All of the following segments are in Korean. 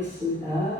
하겠습니다.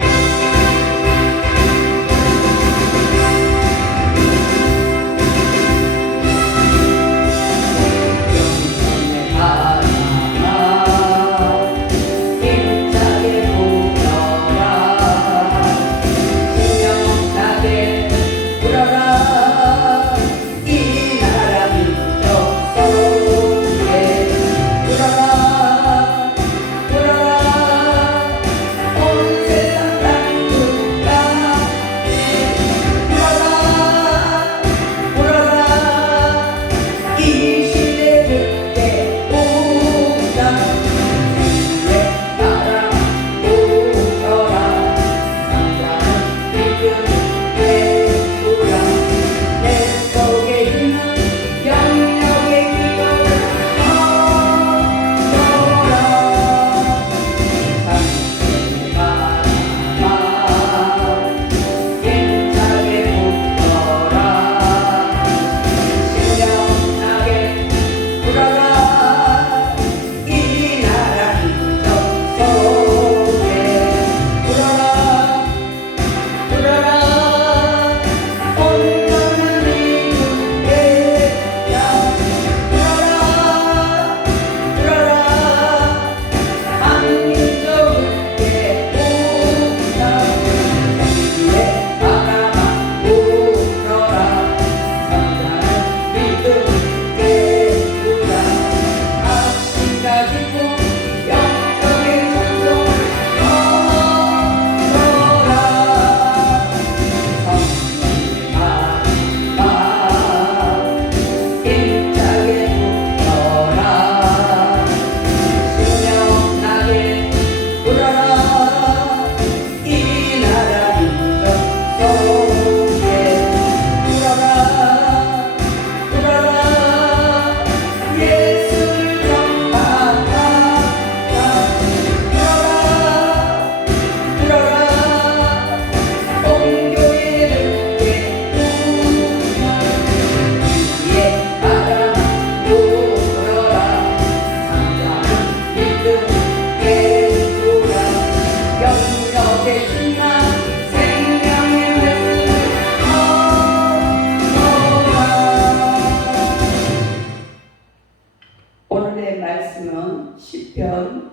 오늘의 말씀은 시편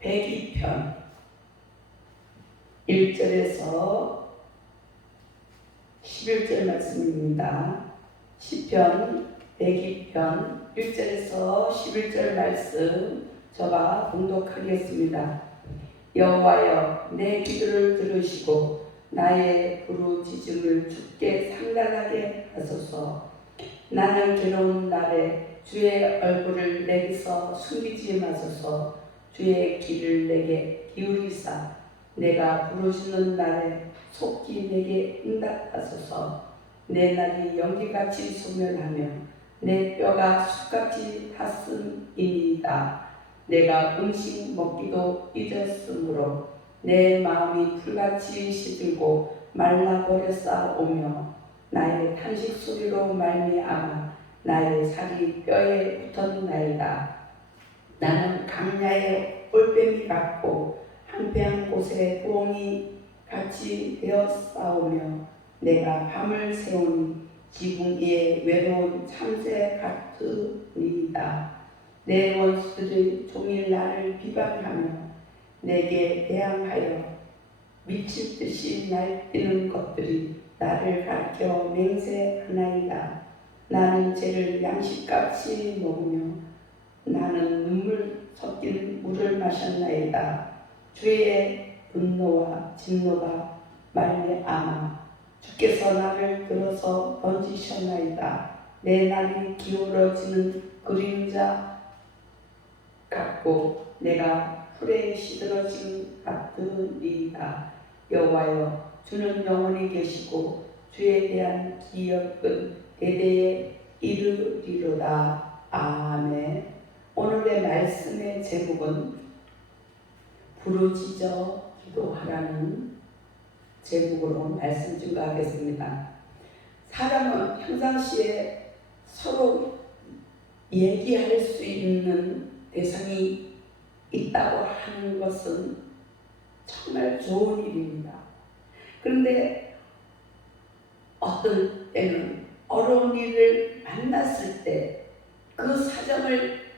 102편 1절에서 11절 말씀입니다. 시편 102편 1절에서 11절 말씀 저가 봉독하겠습니다. 여호와여, 내 기도를 들으시고 나의 부르짖음을 주께 상달하게 하소서. 나는 괴로운 날에 주의 얼굴을 내게서 숨기지 마소서. 주의 귀를 내게 기울이사 내가 부르시는 날에 속히 내게 응답하소서. 내 날이 연기같이 소멸하며 내 뼈가 숯같이 탔음이니이다. 내가 음식 먹기도 잊었으므로 내 마음이 풀같이 시들고 말라버렸사오며 나의 탄식 소리로 말미암아 나의 살이 뼈에 붙었나이다. 나는 강야의 올빼미 같고 한평 곳에 부엉이 같이 되었사오며 내가 밤을 새우니 지붕 위에 외로운 참새 같으니이다. 내 원수들이 종일 나를 비방하며 내게 대항하여 미칠 듯이 날뛰는 것들이 나를 가리켜 맹세하나이다. 나는 죄를 양식같이 먹으며 나는 눈물 섞인 물을 마셨나이다. 주의 분노와 진노가 말미암아 주께서 나를 들어서 던지셨나이다. 내 날이 기울어지는 그림자 같고 내가 풀에 시들어진 같으리이다. 여호와여, 주는 영원히 계시고 주에 대한 기억은 대대에 이르리로다. 아멘. 오늘의 말씀의 제목은 부르짖어 기도하라는 제목으로 말씀 증거하겠습니다. 사람은 평상시에 서로 얘기할 수 있는 대상이 있다고 하는 것은 정말 좋은 일입니다. 그런데 어떤 때는 어려운 일을 만났을 때 그 사정을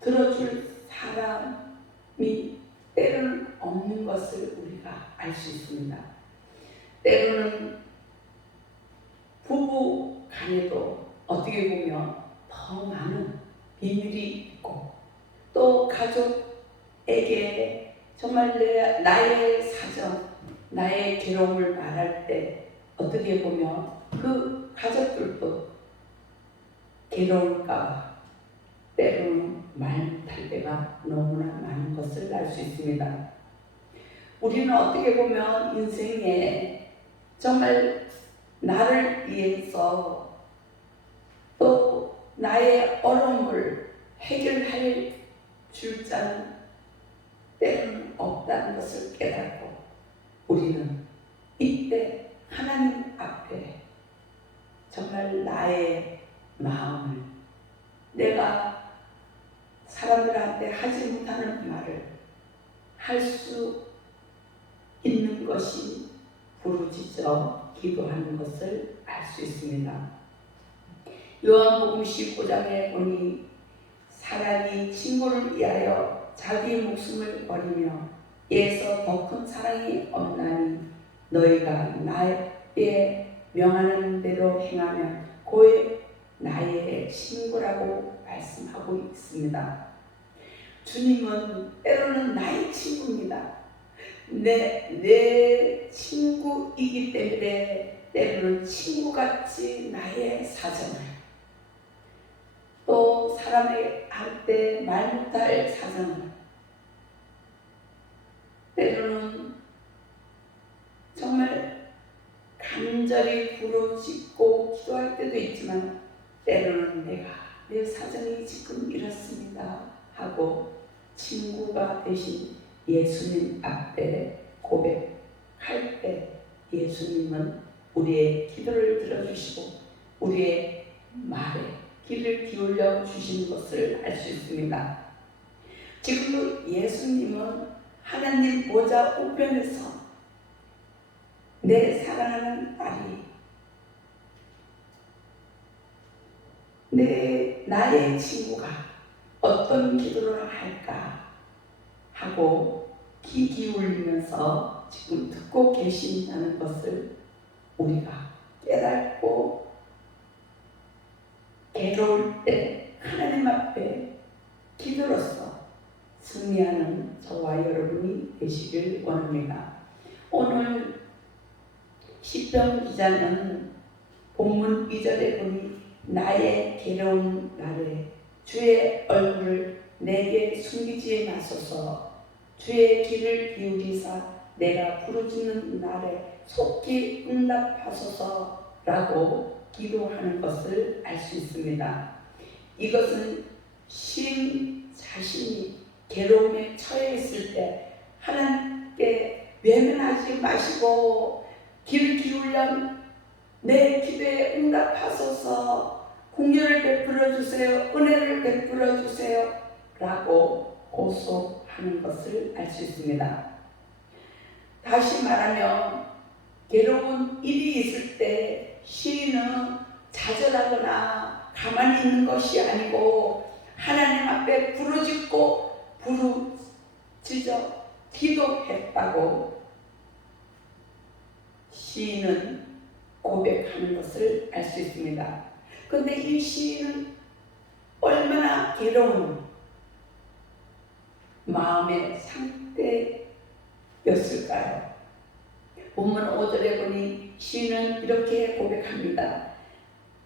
들어줄 사람이 때로는 없는 것을 우리가 알 수 있습니다. 때로는 부부 간에도 어떻게 보면 더 많은 비밀이 있고, 또 가족에게 정말 나의 사정, 나의 괴로움을 말할 때 어떻게 보면 그 가족들도 괴로울까 때로는 말 못할 때가 너무나 많은 것을 알 수 있습니다. 우리는 어떻게 보면 인생에 정말 나를 위해서 또 나의 어려움을 해결할 줄자는 때로는 없다는 것을 깨닫고, 우리는 이때 하나님 앞에 정말 나의 마음을, 내가 사람들한테 하지 못하는 말을 할 수 있는 것이 부르짖어 기도하는 것을 알 수 있습니다. 요한복음 19장에 보니 사람이 친구를 위하여 자기 목숨을 버리며 이에서 더 큰 사랑이 없나니 너희가 나의 명하는 대로 행하면 곧 나의 친구라고 말씀하고 있습니다. 주님은 때로는 나의 친구입니다. 내 친구이기 때문에 때로는 친구같이 나의 사정을, 또 사람한테 말 못할 사정을, 때로는 정말 간절히 부르짖고 기도할 때도 있지만, 때로는 내가 내 사정이 지금 이렇습니다 하고 친구가 되신 예수님 앞에 고백할 때 예수님은 우리의 기도를 들어주시고 우리의 말에 귀를 기울여 주시는 것을 알 수 있습니다. 지금도 예수님은 하나님 보좌 우편에서 내 사랑하는 딸이 나의 친구가 어떤 기도를 할까 하고 귀 기울이면서 지금 듣고 계신다는 것을 우리가 깨닫고, 괴로울 때 하나님 앞에 기도로서 승리하는 저와 여러분이 되시길 원합니다. 오늘 시편 기자는 본문 2절에 보니 나의 괴로운 날에 주의 얼굴을 내게 숨기지 마소서, 주의 귀를 기울이사 내가 부르짖는 날에 속히 응답하소서라고 기도하는 것을 알 수 있습니다. 이것은 시인 자신이 괴로움에 처해 있을 때 하나님께 외면하지 마시고 귀를 기울여 내 기도에 응답하소서, 공의를 베풀어 주세요, 은혜를 베풀어 주세요 라고 호소하는 것을 알 수 있습니다. 다시 말하면 괴로운 일이 있을 때 시인은 좌절하거나 가만히 있는 것이 아니고 하나님 앞에 부르짖고 부르짖어 기도했다고 시인은 고백하는 것을 알 수 있습니다. 그런데 이 시인은 얼마나 괴로운 마음의 상태였을까요? 본문 5절에 보니 시인은 이렇게 고백합니다.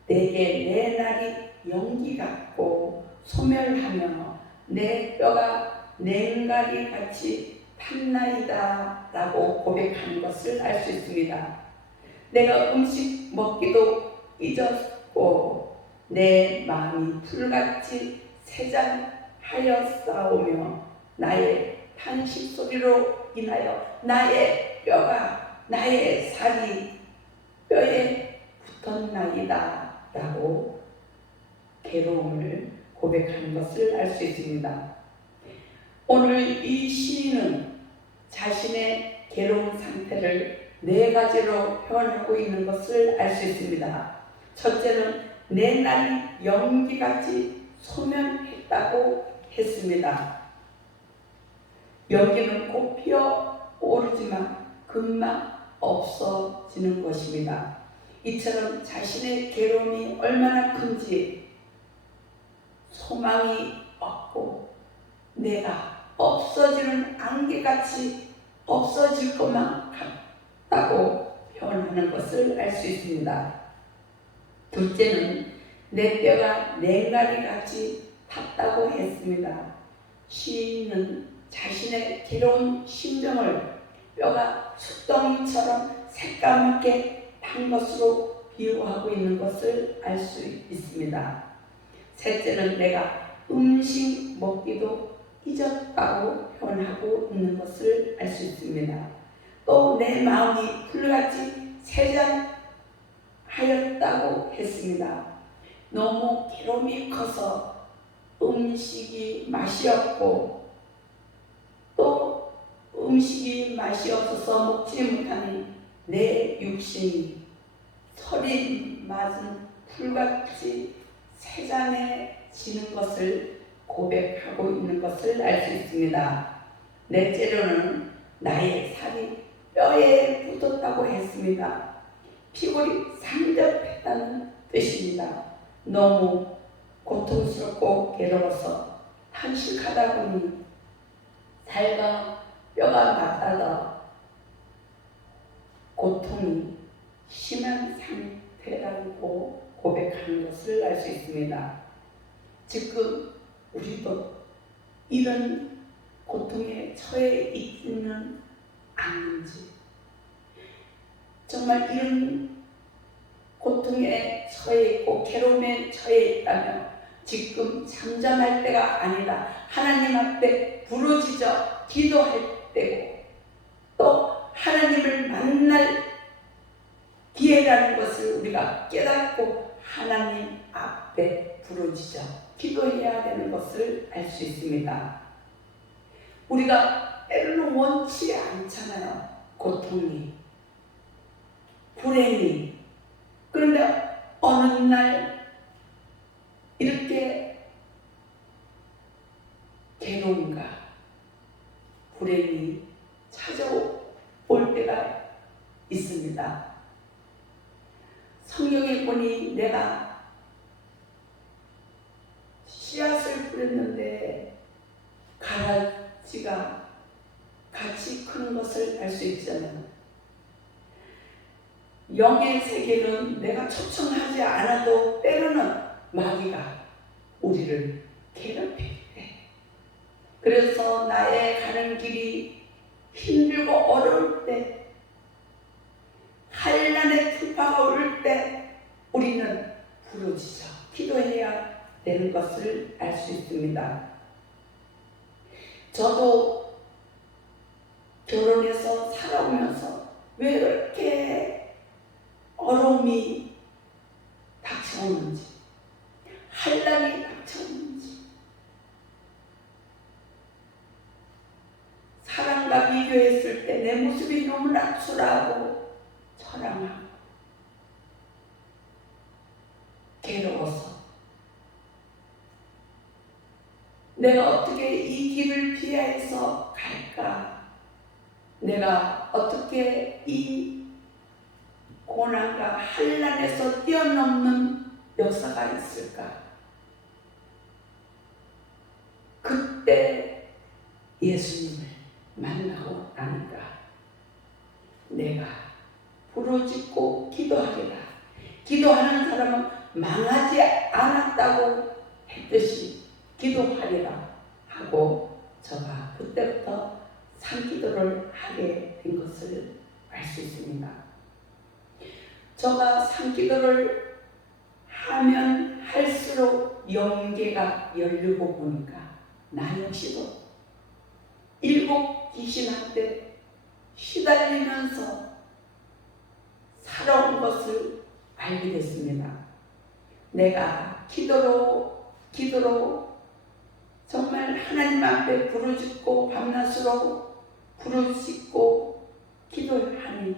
내게 내 날이 연기 같고 소멸하며 내 뼈가 냉가리 같이 탔나이다 라고 고백하는 것을 알 수 있습니다. 내가 음식 먹기도 잊었고 내 마음이 풀같이 세잔하였사오며 나의 탄식 소리로 인하여 나의 뼈가, 나의 살이 뼈에 붙었나이다 라고 괴로움을 고백하는 것을 알 수 있습니다. 오늘 이 시인은 자신의 괴로운 상태를 네 가지로 표현하고 있는 것을 알 수 있습니다. 첫째는 내 날이 연기같이 소멸했다고 했습니다. 연기는 꼭 피어 오르지만 금방 없어지는 것입니다. 이처럼 자신의 괴로움이 얼마나 큰지 소망이 없고 내가 없어지는 안개같이 없어질 것만 같다고 표현하는 것을 알 수 있습니다. 둘째는 내 뼈가 냉가리같이 탔다고 했습니다. 시인은 자신의 괴로운 심정을 뼈가 숯덩이처럼 새까맣게 탄 것으로 비유하고 있는 것을 알 수 있습니다. 셋째는 내가 음식 먹기도 잊었다고 표현하고 있는 것을 알 수 있습니다. 또 내 마음이 풀같이 세잔하였다고 했습니다. 너무 괴로움이 커서 음식이 맛이 없고 또 음식이 맛이 없어서 먹지 못하니 내 육신이 설이 맞은 풀같이 세잔해지는 것을 고백하고 있는 것을 알 수 있습니다. 넷째로는 나의 살이 뼈에 묻었다고 했습니다. 피골이 상접했다는 뜻입니다. 너무 고통스럽고 괴로워서 탄식하다 보니 살과 뼈가 맞닿아 고통이 심한 상태라고 고백하는 것을 알 수 있습니다. 지금 우리도 이런 고통에 처해 있지는 않는지, 정말 이런 고통에 처해 있고 괴로움에 처해 있다면 지금 잠잠할 때가 아니라 하나님 앞에 부르짖어 기도할 때고 또 하나님을 만날 기회라는 것을 우리가 깨닫고 하나님 앞에 부르짖어 기도해야 되는 것을 알 수 있습니다. 우리가 때로는 원치 않잖아요. 고통이, 불행이. 그런데 어느 날 이렇게 괴로움과 불행이 찾아올 때가 있습니다. 성경에 보니 내가 씨앗을 뿌렸는데 가라지가 같이 크는 것을 알 수 있잖아요. 영의 세계는 내가 초청하지 않아도 때로는 마귀가 우리를 괴롭힐 때, 그래서 나의 가는 길이 힘들고 어려울 때, 환난의 풍파가 오를 때 우리는 부르짖어 기도해야 되는 것을 알 수 있습니다. 저도 결혼해서 살아오면서 왜 그렇게 어려움이 닥쳐오는지, 환난이 닥쳐오는지, 사람과 비교했을 때 내 모습이 너무나 초라하고 처량하고 괴로워서 내가 어떻게 이 길을 피해서 갈까? 내가 어떻게 이 고난과 환난에서 뛰어넘는 역사가 있을까? 그때 예수님을 만나고 나니까 내가 부르짖고 기도하리라. 기도하는 사람은 망하지 않았다고 했듯이 기도하리라 하고 저가 그때부터 산기도를 하게 된 것을 알 수 있습니다. 저가 산기도를 하면 할수록 영계가 열리고 보니까 나 역시도 7 귀신한테 시달리면서 살아온 것을 알게 됐습니다. 내가 기도로 정말 하나님 앞에 부르짖고 밤낮으로 부르짖고 기도하니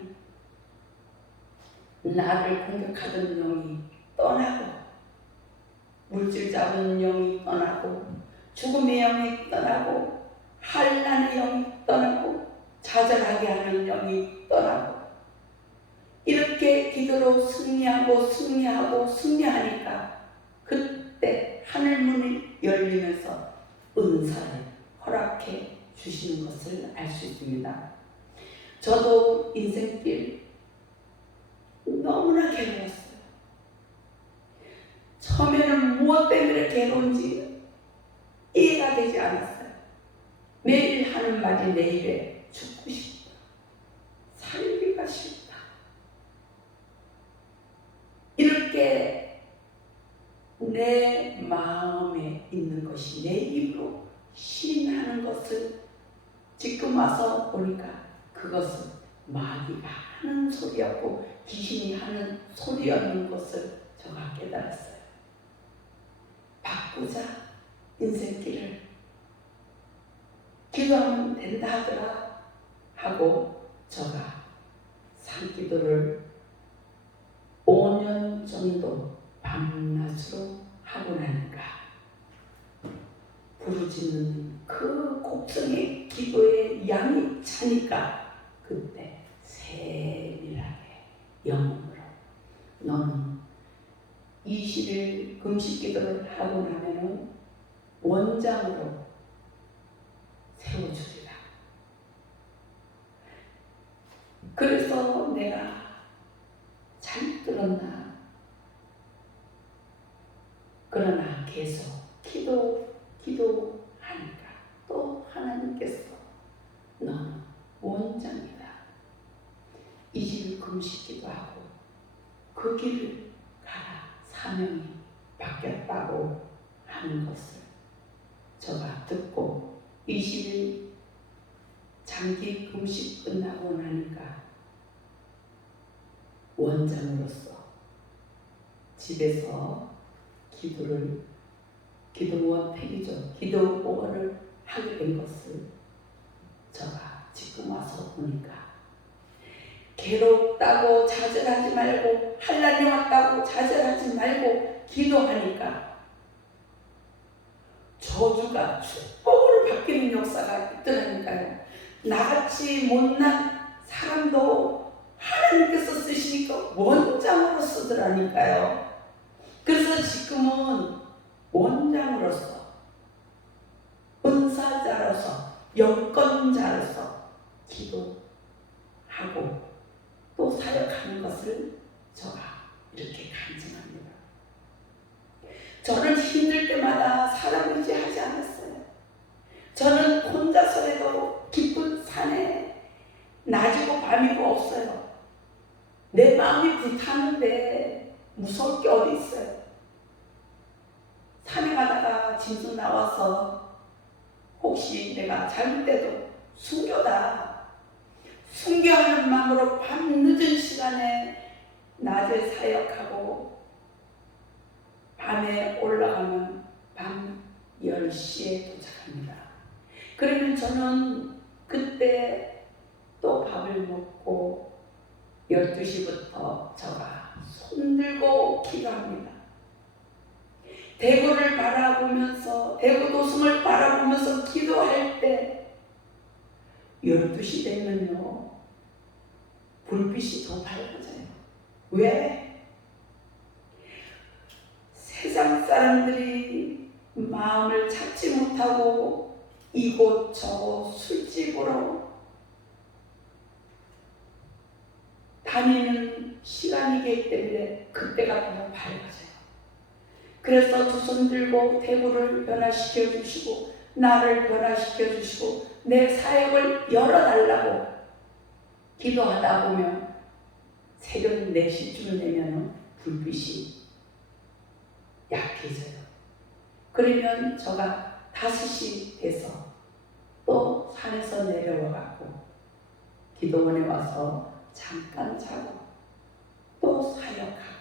나를 공격하던 영이 떠나고 물질 잡은 영이 떠나고 죽음의 영이 떠나고 환난의 영이 떠나고 좌절하게 하는 영이 떠나고 이렇게 기도로 승리하니까 그때 하늘문이 열리면서 은사를 허락해 주시는 것을 알 수 있습니다. 저도 인생길 너무나 괴로웠어요. 처음에는 무엇 때문에 괴로운지 이해가 되지 않았어요. 매일 하는 말이 내일에 죽고 싶다. 살기가 싫다. 이렇게 내 마음에 있는 것이 내 입으로 시인하는 것을 지금 와서 보니까 그것은 마귀가 하는 소리였고 귀신이 하는 소리였는 것을 제가 깨달았어요. 바꾸자 인생길을 기도하면 된다 하더라 하고 제가 산기도를 5년 정도 밤낮으로 하고 나니까 부르짖는 그 곡성의 기도의 양이 차니까 그때 세밀하게 영으로 너는 20일 금식 기도를 하고 나면은 원장으로 세워주리라. 그래서 내가 잘 들었나? 그러나 계속 기도하니까 또 하나님께서 너는 원장이다. 20일 금식 기도하고 그 길을 가라. 사명이 바뀌었다고 하는 것을 제가 듣고 20일 장기 금식 끝나고 나니까 원장으로서 집에서 기도원 폐기죠. 기도원을 하게 된 것을 제가 지금 와서 보니까 괴롭다고 좌절하지 말고 환난이 왔다고 좌절하지 말고 기도하니까 저주가 축복으로 바뀌는 역사가 있더라니까요. 나같이 못난 사람도 하나님께서 쓰시니까 원장으로 쓰더라니까요. 그래서 지금은 원장으로서 은사자로서 영권자로서 기도하고 또 사역하는 것을 제가 이렇게 간증합니다. 저는 힘들 때마다 사람 의지하지 않았어요. 저는 혼자서라도 깊은 산에 낮이고 밤이고 없어요. 내 마음이 불타는데 무서울 게 어디 있어요. 산에 가다가 짐승 나와서 혹시 내가 잘못돼도 순교하는 마음으로 밤 늦은 시간에 낮에 사역하고 밤에 올라가면 밤 10시에 도착합니다. 그러면 저는 그때 또 밥을 먹고 12시부터 제가 손들고 기도합니다. 대구를 바라보면서 대구 도성을 바라보면서 기도할 때 12시 되면요 불빛이 더 밝아져요. 왜? 세상 사람들이 마음을 찾지 못하고 이곳저곳 술집으로 다니는 시간이기 때문에 그때가 더 밝아져요. 그래서 두 손 들고 대구를 변화시켜 주시고 나를 변화시켜 주시고 내 사역을 열어달라고 기도하다 보면 새벽 4시쯤 되면 불빛이 약해져요. 그러면 제가 5시 돼서 또 산에서 내려와갖고 기도원에 와서 잠깐 자고 또 사역하고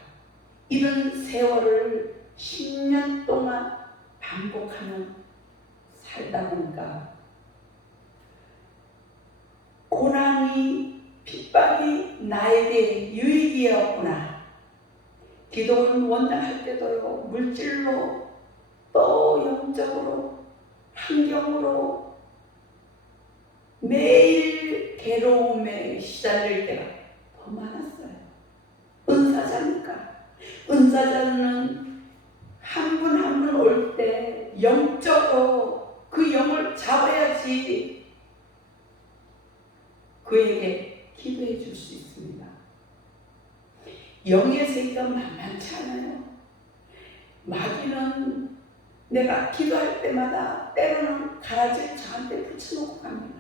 이런 세월을 10년 동안 반복하며 살다 보니까 고난이 핍박이 나에게 유익이었구나. 기도는 원장할 때도요, 물질로 또 영적으로 환경으로 매일 괴로움에 시달릴 때가 더 많았어요. 은사자니까. 은사자는 한 분 한 분 올 때 영적으로 그 영을 잡아야지 그에게 기도해 줄 수 있습니다. 영의 세계가 만만치 않아요. 마귀는 내가 기도할 때마다 때로는 가라지를 저한테 붙여놓고 갑니다.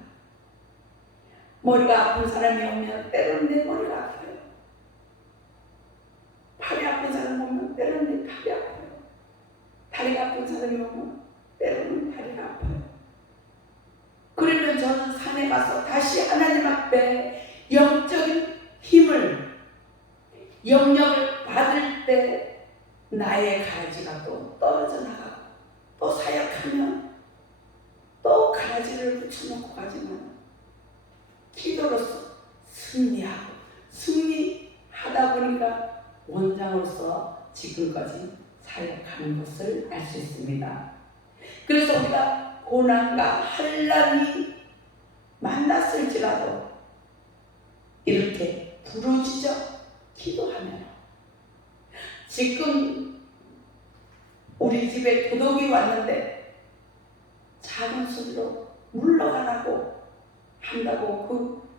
머리가 아픈 사람이 오면 때로는 내 머리가 아파요. 팔이 아픈 사람 오면 때로는 내 팔이 아파요. 다리가 아픈 사람이 오면 때로는 다리가 아파요. 그러면 저는 산에 가서 다시 하나님 앞에 영적인 힘을, 영역을 받을 때 나의 가라지가 또 떨어져 나가고 또 사역하면 또 가라지를 붙여놓고 가지만 기도로서 승리하고 승리하다 보니까 원장으로서 지금까지 사역하는 것을 알 수 있습니다. 그래서 우리가 고난과 환난이 만났을지라도 이렇게 부르짖어 기도하면 지금 우리 집에 도둑이 왔는데 작은 소리로 물러가라고 한다고 그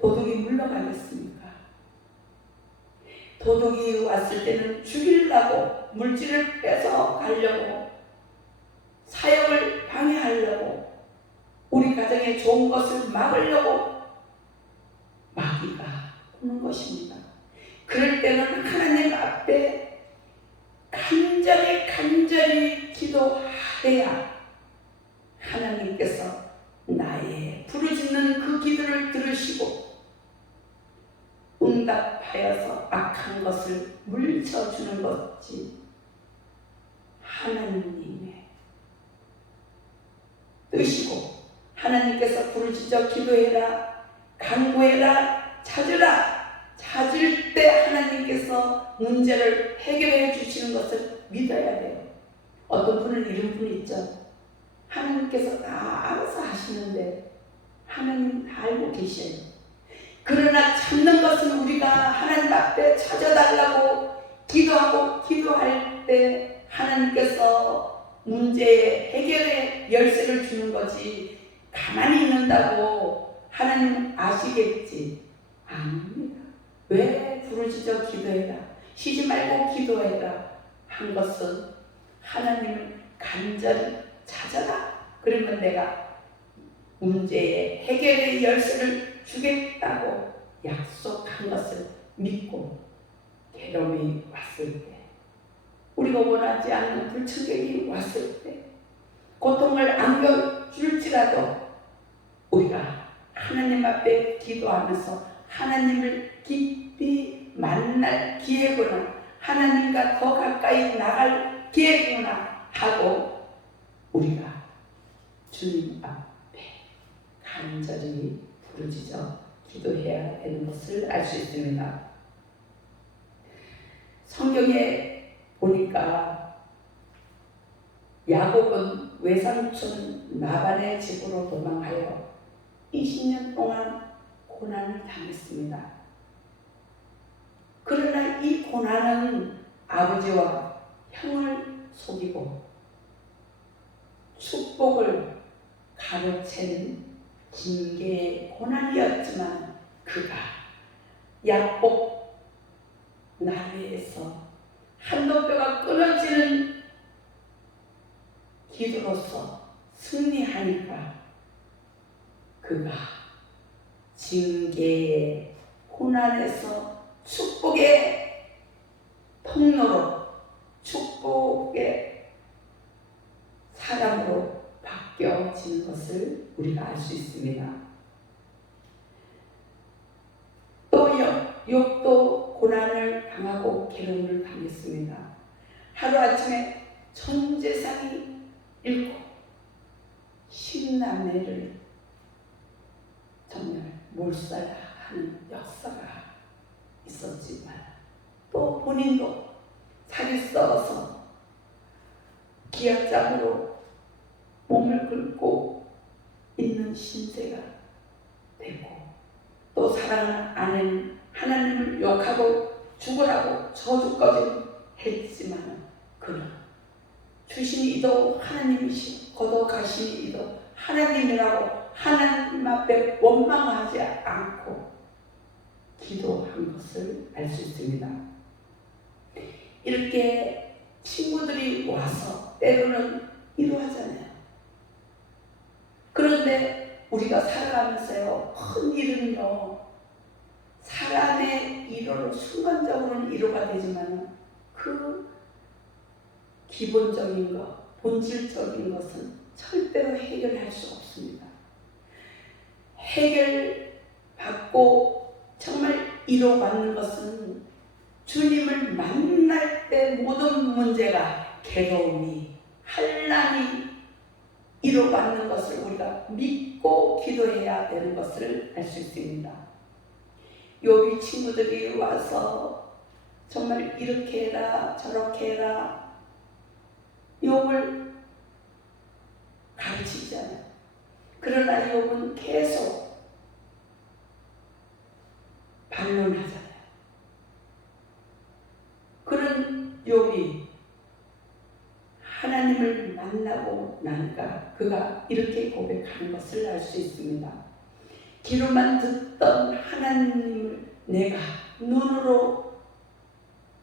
도둑이 물러가겠습니까? 도둑이 왔을 때는 죽이려고 물질을 뺏어 가려고 사역을 방해하려고 우리 가정에 좋은 것을 막으려고 마귀가 오는 것입니다. 그럴 때는 하나님 앞에 간절히 기도해야 하나님께서 나의 부르짖는 그 기도를 들으시고 응답하여서 악한 것을 물리쳐주는 것이 하나님의 뜻이고, 하나님께서 부르짖어 기도해라, 간구해라, 찾을 때 하나님께서 문제를 해결해 주시는 것을 믿어야 돼요. 어떤 분은 이런 분이 있죠. 하나님께서 다 알아서 하시는데 하나님 다 알고 계셔요. 그러나 찾는 것은 우리가 하나님 앞에 찾아달라고 기도할 때 하나님께서 문제의 해결의 열쇠를 주는 거지, 가만히 있는다고 하나님은 아시겠지? 아닙니다. 왜 부르짖어 기도해라, 쉬지 말고 기도해라 한 것은 하나님을 간절히 찾아라. 그러면 내가 문제의 해결의 열쇠를 주겠다고 약속한 것을 믿고 괴로움이 왔을 때, 우리가 원하지 않는 불청객이 왔을 때, 고통을 안겨줄지라도 우리가 하나님 앞에 기도하면서 하나님을 깊이 만날 기회구나, 하나님과 더 가까이 나갈 기회구나 하고 우리가 주님 앞에 간절히 부르짖어 기도해야 되는 것을 알 수 있습니다. 성경에 보니까 야곱은 외삼촌 라반의 집으로 도망하여 20년 동안 고난을 당했습니다. 그러나 이 고난은 아버지와 형을 속이고 축복을 가로채는 징계의 고난이었지만 그가 야복 나루에서 한도뼈가 끊어지는 기도로서 승리하니까 그가 징계의 고난에서 축복의 통로로, 축복의 사람으로 바뀌어지는 것을 우리가 알 수 있습니다. 또 욥도 고난을 당하고 괴로움을 당했습니다. 하루아침에 전 재산이 잃고 10남매를 정말 몰살하는 역사가 있었지만 또 본인도 살이 썩어서 기약장으로 몸을 긁고 있는 신세가 되고 또 사랑하는 아내는 하나님을 욕하고 죽으라고 저주까지 했지만 그는 주신 이도 하나님이시고 거듭가신 이도 하나님이라고 하나님 앞에 원망하지 않고 기도한 것을 알 수 있습니다. 이렇게 친구들이 와서 때로는 위로하잖아요. 그런데 우리가 살아가면서요, 큰 일은요, 사람의 위로는 순간적으로는 위로가 되지만 그 기본적인 것, 본질적인 것은 절대로 해결할 수 없습니다. 해결받고 정말 위로받는 것은 주님을 만날 때 모든 문제가 괴로움이, 환난이 위로받는 것을 우리가 믿고 기도해야 되는 것을 알 수 있습니다. 욥이 친구들이 와서 정말 이렇게 해라 저렇게 해라 욥을 가르치잖아요. 그러나 욥은 계속 반론하잖아요. 그런 욥이 하나님을 만나고 나니까 그가 이렇게 고백하는 것을 알 수 있습니다. 귀로만 듣던 하나님을 내가 눈으로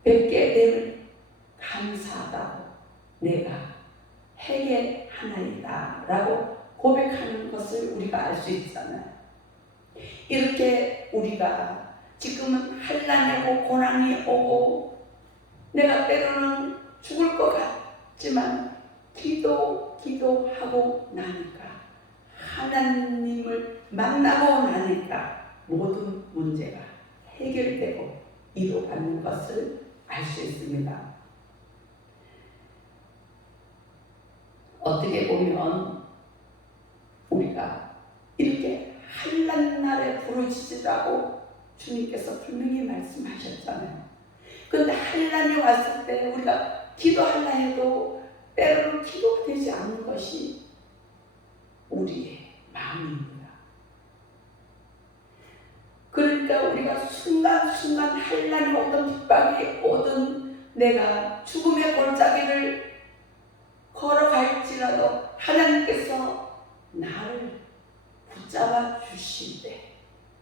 뵙게 됨을 감사하다고 내가 회개하나이다 라고 고백하는 것을 우리가 알 수 있잖아요. 이렇게 우리가 지금은 환난이고 고난이 오고 내가 때로는 죽을 것 같지만 기도하고 나니까 하나님을 만나고 나니까 모든 문제가 해결되고 위로받는 것을 알 수 있습니다. 어떻게 보면 우리가 이렇게 환난 날에 부르짖으라고 주님께서 분명히 말씀하셨잖아요. 그런데 환난이 왔을 때 우리가 기도하려 해도 때로는 기도가 되지 않는 것이 우리의 마음입니다. 그러니까 우리가 순간순간 환난이 오든 핍박이 오든 내가 죽음의 골짜기를 걸어갈지라도 하나님께서 나를 붙잡아 주실 때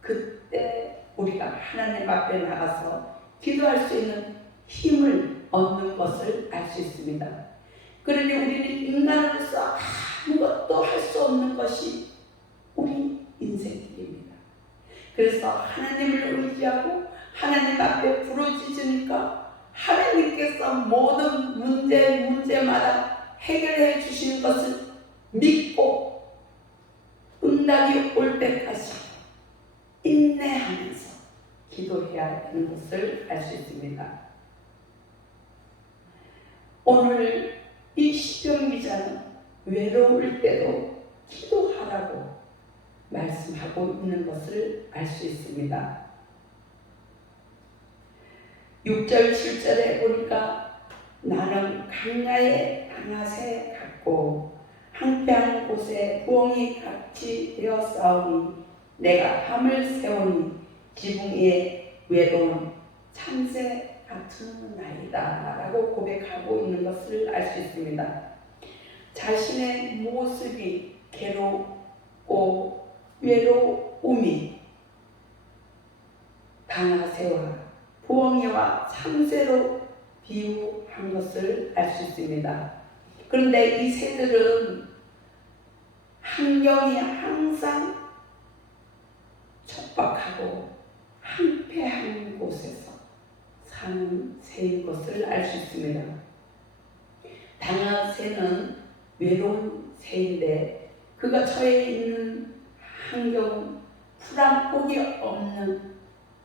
그때 우리가 하나님 앞에 나가서 기도할 수 있는 힘을 얻는 것을 알 수 있습니다. 그러니 우리는 인간으로서 아무것도 할 수 없는 것이 우리 인생길입니다. 그래서 하나님을 의지하고 하나님 앞에 부르짖으니까 하나님께서 모든 문제마다 해결해 주시는 것을 믿고 응답이 올 때까지 인내하면서 기도해야 하는 것을 알 수 있습니다. 오늘 이 시편 기자는 외로울 때도 기도하라고 말씀하고 있는 것을 알 수 있습니다. 6절 7절에 보니까 나는 강야의 방아새 같고 한평 곳에 부엉이 같이 되어 싸우니 내가 밤을 새우니 지붕 위에 외로운 참새 같은 나이다 라고 고백하고 있는 것을 알 수 있습니다. 자신의 모습이 괴롭고 외로움이 방아새와 부엉이와 참새로 비유한 것을 알 수 있습니다. 그런데 이 새들은 환경이 항상 척박하고 한패한 곳에서 사는 새인 것을 알 수 있습니다. 방아새는 외로운 새인데 그가 처해 있는 환경은 풀 한 폭이 없는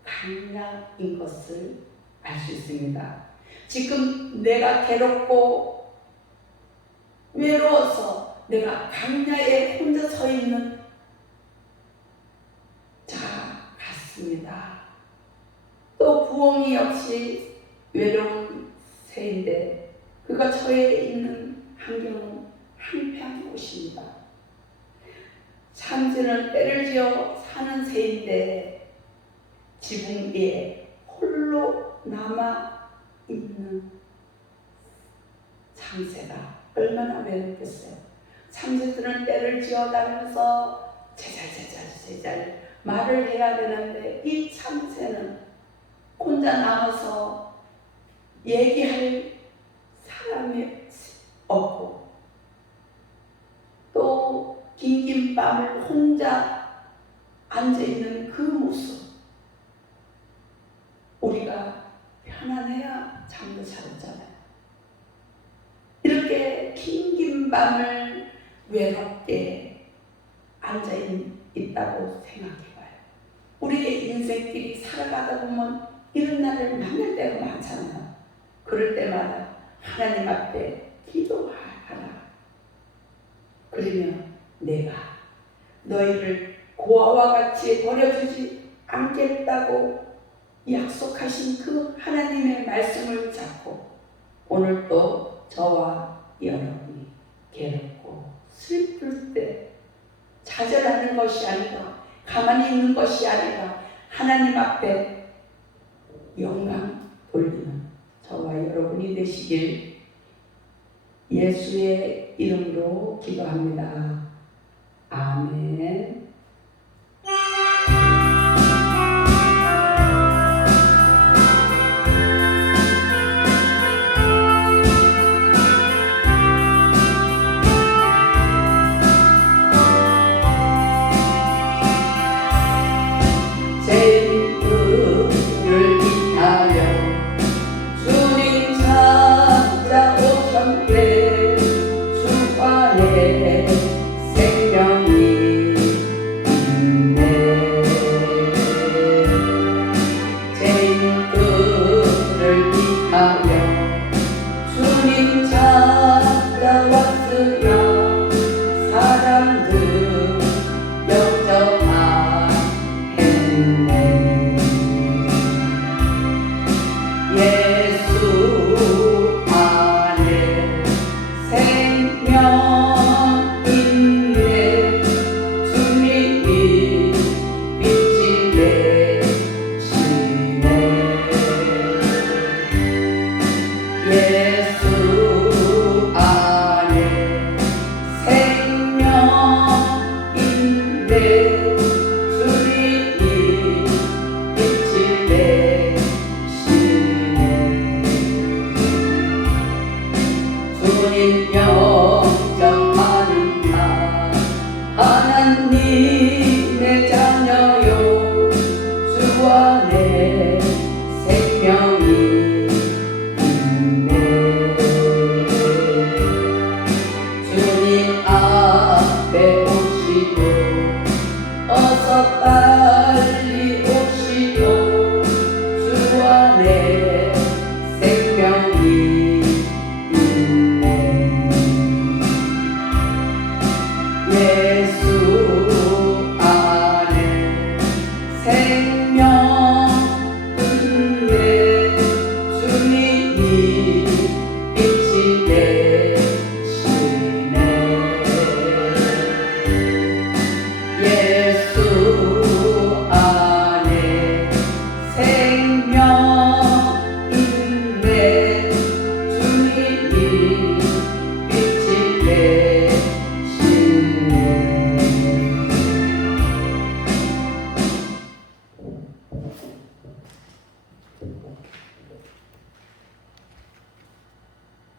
강야인 것을 알 수 있습니다. 지금 내가 괴롭고 외로워서 내가 강야에 혼자 서 있는 자 부엉이 역시 외로운 새인데 그가 처해 있는 환경은 한평 곳입니다. 참새는 때를 지어 사는 새인데 지붕 위에 홀로 남아 있는 참새가 얼마나 외롭겠어요. 참새들은 때를 지어 다니면서 제잘 말을 해야 되는데 이 참새는 혼자 남아서 얘기할 사람이 없고 또 긴긴 밤을 혼자 앉아있는 그 모습, 우리가 편안해야 잠도 잘 오잖아요. 이렇게 긴긴 밤을 외롭게 앉아있다고 생각해봐요. 우리의 인생길이 살아가다 보면 이런 날을 만날 때가 많잖아요. 그럴 때마다 하나님 앞에 기도하라. 그러면 내가 너희를 고아와 같이 버려주지 않겠다고 약속하신 그 하나님의 말씀을 잡고 오늘도 저와 여러분이 괴롭고 슬플 때 좌절하는 것이 아니라 가만히 있는 것이 아니라 하나님 앞에 영광 돌리는 저와 여러분이 되시길 예수의 이름으로 기도합니다. 아멘. 하나님의 자녀요 주 안에 생명이 있네. 주님 앞에 오시고 어서 빨리 오시고 주 안에 생명이 있네.